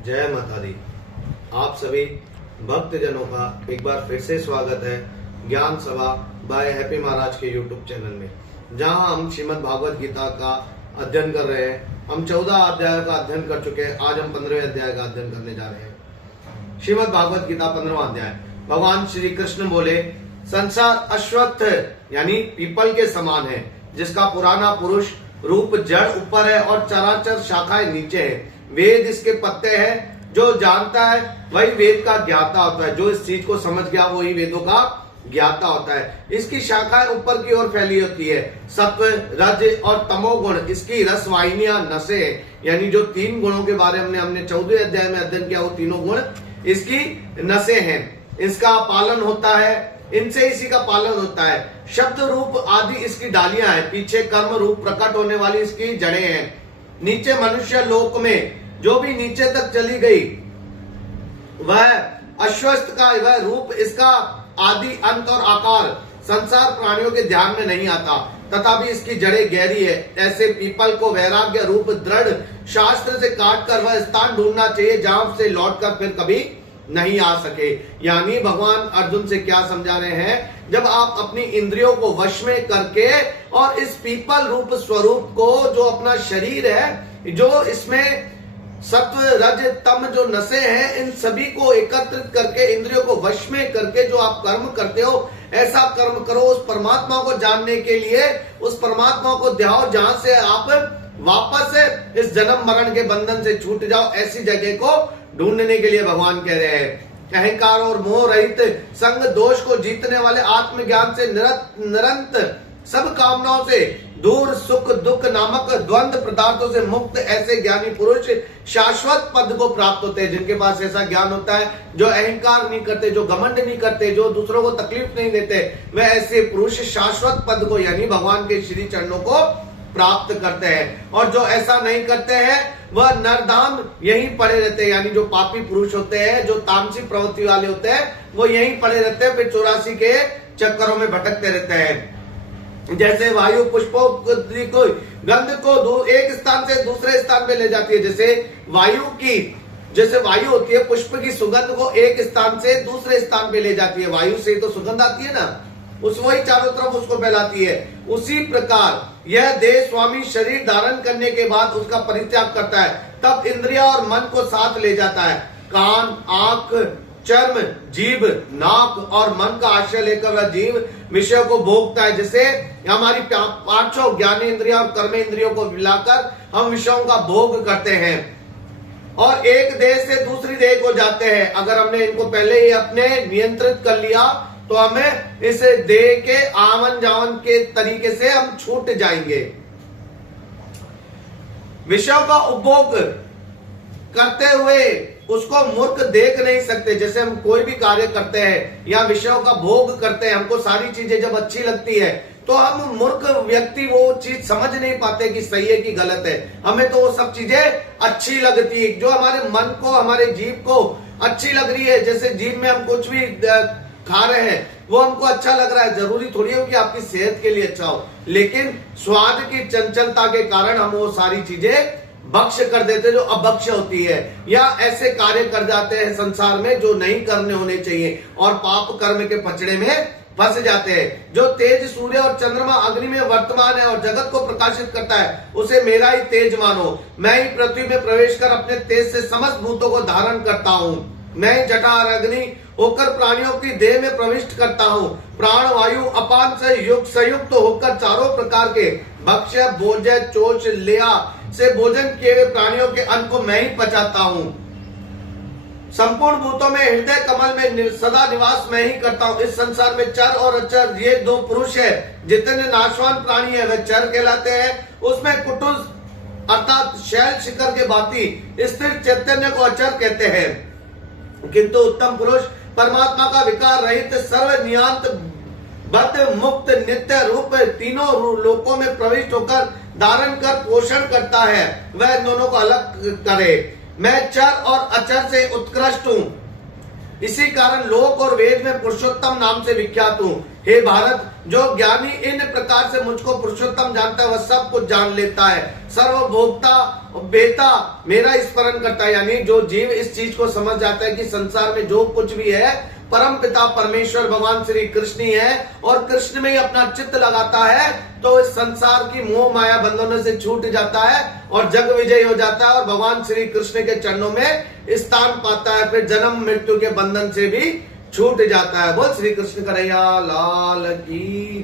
जय माता दी। आप सभी भक्तजनों का एक बार फिर से स्वागत है ज्ञान सभा बाय हैप्पी महाराज के यूट्यूब चैनल में, जहां हम श्रीमद् भागवत गीता का अध्ययन कर रहे हैं। हम 14 अध्याय का अध्ययन कर चुके हैं। आज हम 15वें अध्याय का अध्ययन करने जा रहे हैं। श्रीमद् भागवत गीता 15वां अध्याय। भगवान श्री कृष्ण बोले, संसार अश्वत्थ यानी पीपल के समान है, जिसका पुराना पुरुष रूप जड़ ऊपर है और चराचर शाखाएं नीचे है। वेद इसके पत्ते हैं। जो जानता है वही वेद का ज्ञाता होता है। जो इस चीज को समझ गया वही वेदों का ज्ञाता होता है। इसकी शाखाएं ऊपर की ओर फैली होती है। सत्व, रज और तमोगुण इसकी रसवाहिनियां, नसें, यानी जो 3 गुणों के बारे में हमने 14वें अध्याय में अध्ययन किया, वो तीनों गुण इसकी नसें हैं। इसका पालन होता है, इनसे इसी का पालन होता है। शब्द रूप आदि इसकी डालियां हैं। पीछे कर्म रूप प्रकट होने वाली इसकी जड़ें हैं। नीचे मनुष्य लोक में जो भी नीचे तक चली गई, वह अश्वत्थ का वह रूप, इसका आदि अंत और आकार संसार प्राणियों के ध्यान में नहीं आता, तथापि इसकी जड़ें गहरी है। ऐसे पीपल को वैराग्य रूप दृढ़ शास्त्र से काट कर वह स्थान ढूंढना चाहिए जहां से लौटकर फिर कभी नहीं आ सके। यानी भगवान अर्जुन से क्या समझा रहे हैं, जब आप अपनी इंद्रियों को वश में करके और इस पीपल रूप स्वरूप को, जो अपना शरीर है, जो इसमें सत्व रज तम जो नसें हैं, इन सभी को एकत्रित करके इंद्रियों को वश में करके जो आप कर्म करते हो, ऐसा कर्म करो उस परमात्मा को जानने के लिए। उस परमात्मा को ध्याओ जहां से आप वापस इस जन्म मरण के बंधन से छूट जाओ। ऐसी जगह को ढूंढने के लिए भगवान कह रहे हैं। अहंकार और मोह रहित संग दोष को जीतने वाले आत्मज्ञान से निरंतर सब कामनाओं से दूर, सुख दुख नामक द्वंद पदार्थों से मुक्त ऐसे ज्ञानी पुरुष शाश्वत पद को प्राप्त होते हैं। जिनके पास ऐसा ज्ञान होता है, जो अहंकार नहीं करते, जो घमंड नहीं करते, जो दूसरों को तकलीफ नहीं देते, वह ऐसे पुरुष शाश्वत पद को यानी भगवान के श्री चरणों को प्राप्त करते हैं। और जो ऐसा नहीं करते हैं वह नरधाम यहीं पड़े रहते हैं। यानी जो पापी पुरुष होते हैं, जो तामसी प्रवृत्ति वाले होते हैं, वो यहीं पड़े रहते हैं, फिर 84 के चक्करों में भटकते रहते हैं। जैसे वायु पुष्पों को गंध को एक स्थान से दूसरे स्थान पे ले जाती है। जैसे वायु होती है, पुष्प की सुगंध को एक स्थान से दूसरे स्थान पे ले जाती है। वायु से तो सुगंध आती है ना, वही चारों तरफ उसको फैलाती है। उसी प्रकार यह देह स्वामी शरीर धारण करने के बाद उसका परित्याग करता है, तब इंद्रिया और मन को साथ ले जाता है। कान, आंख, चर्म, जीभ, नाक और मन का आश्रय लेकर वह जीव विषयों को भोगता है। जैसे हमारी 5 ज्ञानेंद्रिया और कर्मेंद्रियों को मिलाकर हम विषयों का भोग करते हैं और एक देह से दूसरी देह को जाते हैं। अगर हमने इनको पहले ही अपने नियंत्रित कर लिया तो हमें इस देह के आवन जावन के तरीके से हम छूट जाएंगे। विषयों का उपभोग करते हुए उसको मूर्ख देख नहीं सकते। जैसे हम कोई भी कार्य करते हैं या विषयों का भोग करते हैं, हमको सारी चीजें जब अच्छी लगती है तो हम मूर्ख व्यक्ति वो चीज समझ नहीं पाते कि सही है कि गलत है। हमें तो वो सब चीजें अच्छी लगती है, जो हमारे मन को, हमारे जीभ को अच्छी लग रही है। जैसे जीभ में हम कुछ भी खा रहे हैं, वो हमको अच्छा लग रहा है, जरूरी थोड़ी है कि आपकी सेहत के लिए अच्छा हो, लेकिन स्वाद की चंचलता के कारण हम वो सारी चीजें बख्श कर देते जो अबख्श होती है, या ऐसे कार्य कर जाते हैं संसार में जो नहीं करने होने चाहिए और पाप कर्म के पचड़े में फंस जाते हैं। जो तेज सूर्य और चंद्रमा अग्नि में वर्तमान है और जगत को प्रकाशित करता है, उसे मेरा ही तेज मानो। मैं ही पृथ्वी में प्रवेश कर अपने तेज से समस्त भूतों को धारण करता हूँ। मैं जटा और अग्नि होकर प्राणियों की देह में प्रविष्ट करता हूँ। प्राण, वायु, अपान से संयुक्त होकर चारों प्रकार के भक्ष्य, भोज्य, चोष, लेया से भोजन किए हुए प्राणियों के अन्न को मैं ही पचाता हूँ। संपूर्ण भूतों में हृदय कमल में सदा निवास मैं ही करता हूँ। इस संसार में चर और अचर ये 2 पुरुष है। जितने नाशवान प्राणी है वह चर कहलाते हैं। उसमें कुटुस अर्थात शैल शिखर के भांति स्थिर चैतन्य को अचर कहते हैं, किंतु उत्तम पुरुष परमात्मा का विकार रहित सर्वनियंत बद्ध मुक्त नित्य रूप तीनों लोकों में प्रविष्ट होकर धारण कर पोषण करता है। वह दोनों को अलग करे। मैं चर और अचर से उत्कृष्ट हूँ, इसी कारण लोक और वेद में पुरुषोत्तम नाम से विख्यात हूँ। हे भारत, जो ज्ञानी इन प्रकार से मुझको पुरुषोत्तम जानता है वह सब कुछ जान लेता है। सर्वभोक्ता बेटा मेरा स्मरण करता है, यानी जो जीव इस चीज को समझ जाता है कि संसार में जो कुछ भी है परम पिता परमेश्वर भगवान श्री कृष्ण ही है और कृष्ण में ही अपना चित्त लगाता है, तो इस संसार की मोह माया बंधनों से छूट जाता है और जग विजय हो जाता है और भगवान श्री कृष्ण के चरणों में स्थान पाता है, फिर जन्म मृत्यु के बंधन से भी छूट जाता है। बोल श्री कृष्ण कन्हैया लाल की।